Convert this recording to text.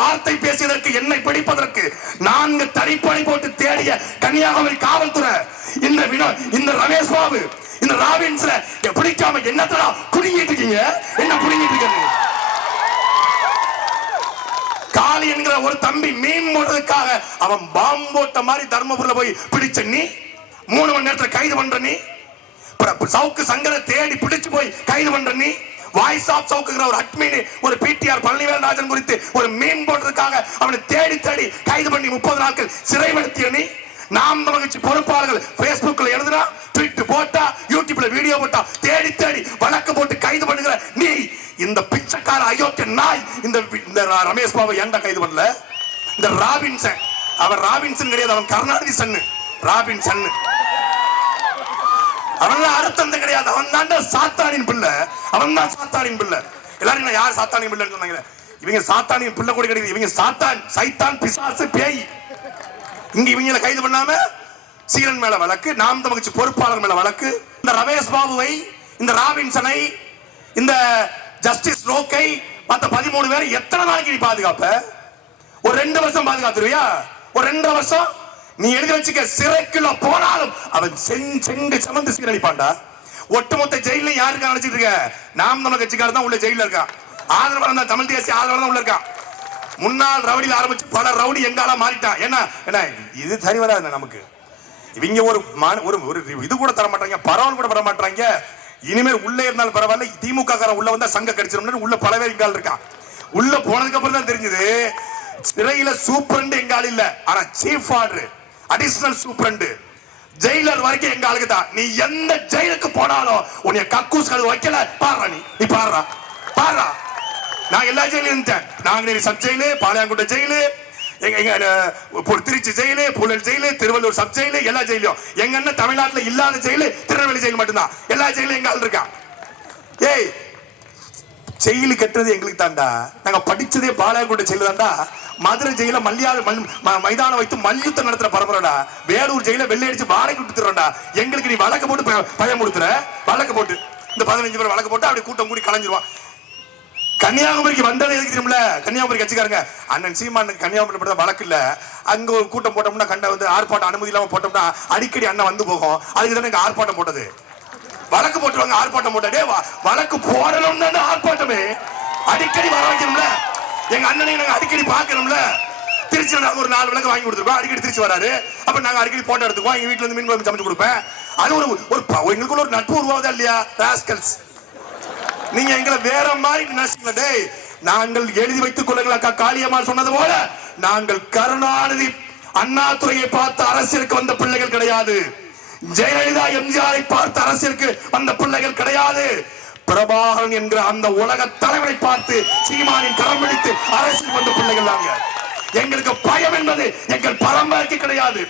வார்த்தை பேசியதற்கு என்னை பிடிப்பதற்கு நான்கு தனிப்படை போட்டு தேடிய கன்னியாகுமரி காவல்துறை. இந்த வினோ இந்த ரமேஷ் பாபு இந்த ராபின்ஸ்ல பிடிக்காம என்னத்தடா குடுங்கிட்டு இருக்கீங்க என்ன குடுங்கிட்டு இருக்கீங்க காளி என்கிற ஒரு தம்பி மீன் போடுறதுக்காக அவன் பாம்பு போட்ட மாதிரி தர்மபுரியில போய் பிடிச்ச நீ மூணு மணி நேரத்துல கைது பண்ற நீ சவுக்கு சங்கரை தேடி பிடிச்சு போய் கைது பண்ற நீ வாய்ஸ் ஆஃப் சவுக்குங்கிற ஒரு அட்மின் ஒரு பிடிஆர் பழனிவேல் ராஜன் குறித்து ஒரு மீன் போடுறதுக்காக அவனை தேடி தேடி கைது பண்ணி முப்பது நாட்கள் சிறைப்படுத்திய நீ நாம் மகிழ்ச்சி பொறுப்பாளர்கள் Facebookல எழுதுனா ட்வீட் போட்டா யூடியூப்ல வீடியோ போட்டா தேடி தேடி வழக்கு போட்டு கைது பண்ணுகிற நீ இந்த பிச்சைக்கார அயோக்கிய நாய் இந்த இந்த ரமேஷ் பாபு ஏன்டா கைது பண்ணல? இந்த ராபின்சன் அவர் ராபின்சன் கிடையாது அவன் கருணாநிதி சன்னு. ராபின் சன்னு அவன் அறுத்தந்த கிடையாது. அவன் தாண்ட சாத்தானின் பிள்ளை. அவன் தான் சாத்தானின் பிள்ளை. எல்லாரும் என்ன யார் சாத்தானின் பிள்ளைன்னு சொன்னாங்க இவங்க சாத்தானின் பிள்ளை கூட கிடையாது. இவங்க சாத்தான் சைத்தான் பிசாசு பேய். இங்க இவங்களை கைது பண்ணாம சீரன் மேல வழக்கு நாம் தமிழ்ச்சி பொறுப்பாளர் மேல வழக்கு. இந்த ரமேஷ் பாபுவை இந்த ராபின்சனை இந்த ஜஸ்டிஸ் ரோக்கை மற்ற பதிமூணு பேர் எத்தனை நாளைக்கு நீ பாதுகாப்ப? ஒரு ரெண்டு வருஷம் பாதுகாத்துருவியா? ஒரு ரெண்டரை வருஷம் நீ எழுதி வச்சுக்க சிறைக்குள்ள போனாலும் அவன் செங் செங்கு சமந்து சீரழிப்பான்டா. ஒட்டுமொத்த ஜெயில யாருக்கு நினைச்சிட்டு இருக்க? நாம் தமிழ் கட்சிக்காரர் தான் உள்ள ஜெயில இருக்கான். ஆதரவாளர் தான் தமிழ் தேசிய ஆதரவாளர் தான் உள்ள இருக்கான். முன்னாள் ரவுடியில் ஆரம்பிச்சு பல ரவுடி எங்கால மாறிட்டான். என்ன? என்ன இது சரி வராது நமக்கு? இவங்க ஒரு ஒரு ஒரு இது கூட தர மாட்டாங்க பரவல் கூட தர மாட்டாங்க. இனிமேல் உள்ளே இருந்தாலும் பரவாயில்ல திமுக காரன் உள்ள வந்தா சங்க கடிச்சிடும் உள்ள பல பேர் எங்கால் இருக்கான். உள்ள போனதுக்கு அப்புறம் தான் தெரிஞ்சது சிறையில சூப்பரண்ட் எங்கால் இல்ல ஆனா chief warder additional superintendent jailer வரைக்கும் எங்க ஆளுக்கு தான். நீ எந்த ஜெயிலுக்கு போனாலும் உன்னை கக்கூஸ் கழுவு வைக்கல. பாடுறா நீ. நீ பாடுறா பாடுறா நான் எல்லா ஜெயிலும் இருந்தேன் Nanguneri sub jail Palayamkottai jail எங்க எங்க Tiruchi jail Puzhal jail Tiruvallur sub jail எல்லா ஜெயிலும் எங்க அண்ணன் தமிழ்நாட்டுல இல்லாத ஜெயிலு திருநெல்வேலி ஜெயில் மட்டும்தான். எல்லா ஜெயிலும் எங்க ஆள் இருக்கான் ஏய் ஜெயிலு கட்டுறது எங்களுக்கு தாண்டா. நாங்க படிச்சதே பாளையங்கோட்டை ஜெயிலு தாண்டா. மதுரை ஜெயில மல்லியா ம- மைதானம் வைத்து மல்யுத்தம் நடத்துற பரம்பரைடா. வேலூர் ஜெயில வெள்ளை அடிச்சு வாடகை கொடுத்துறா எங்களுக்கு நீ வழக்கு போட்டு ப- பயம் கொடுத்துற. வழக்கு போட்டு. இந்த பதினஞ்சு பேர் வழக்கு போட்டு அப்படி கூட்டம் கூடி கலைஞ்சிருவான் கன்னியாகுமரிக்கு வந்தது எதுக்கு தெரியுமில கன்னியாகுமரி கட்சிக்காரங்க. அண்ணன் சீமான் கன்னியாகுமரி மட்டும் வழக்கு இல்ல. அங்க ஒரு கூட்டம் போட்டோம்னா கண்ட வந்து ஆர்ப்பாட்டம் அனுமதி இல்லாம போட்டோம்னா அடிக்கடி அண்ணன் வந்து போகும். அதுக்கு தானே ஆர்ப்பாட்டம் போட்டது. வழக்கு போட்டுருவாங்க ஆர்ப்பாட்டம் போட்டே வழக்கு போடணும் தானே ஆர்ப்பாட்டமே? அடிக்கடி வர வைக்கணும்ல? எங்க அண்ணனை நாங்க அடிக்கடி பார்க்கணும்ல? திருச்சியில் நாங்க ஒரு நாலு விளக்கு வாங்கி கொடுத்துருக்கோம். அடிக்கடி திருச்சி வராரு அப்ப நாங்க அடிக்கடி போட்டோ எடுத்துக்குவோம். எங்க வீட்டுல இருந்து மீன் குழம்பு சமைச்சு கொடுப்பேன். அது ஒரு ஒரு எங்களுக்குள்ள ஒரு நட்பு உருவாகுதா இல்லையா? ராஸ்கல்ஸ் நீங்க எங்களை வேற மாதிரி நினைச்சீங்களா டேய் நாங்கள் எழுதி வைத்துக் கொள்ளுங்கள் அக்கா காளியம்மா சொன்னது போல நாங்கள் கருணாநிதி அண்ணாதுறையை பார்த்து அரசியலுக்கு வந்த பிள்ளைகள் கிடையாது. ஜெயலலிதா எம்ஜிஆரை பார்த்து அரசிற்கு வந்த பிள்ளைகள் கிடையாது. பிரபாகரன் என்ற அந்த உலக தலைவரை பார்த்து சீமானின் கரம் பிடித்து அரசியல் வந்த பிள்ளைகள் நாங்க எங்களுக்கு பயம் என்பது எங்கள் பரம்பரைக்கு கிடையாது.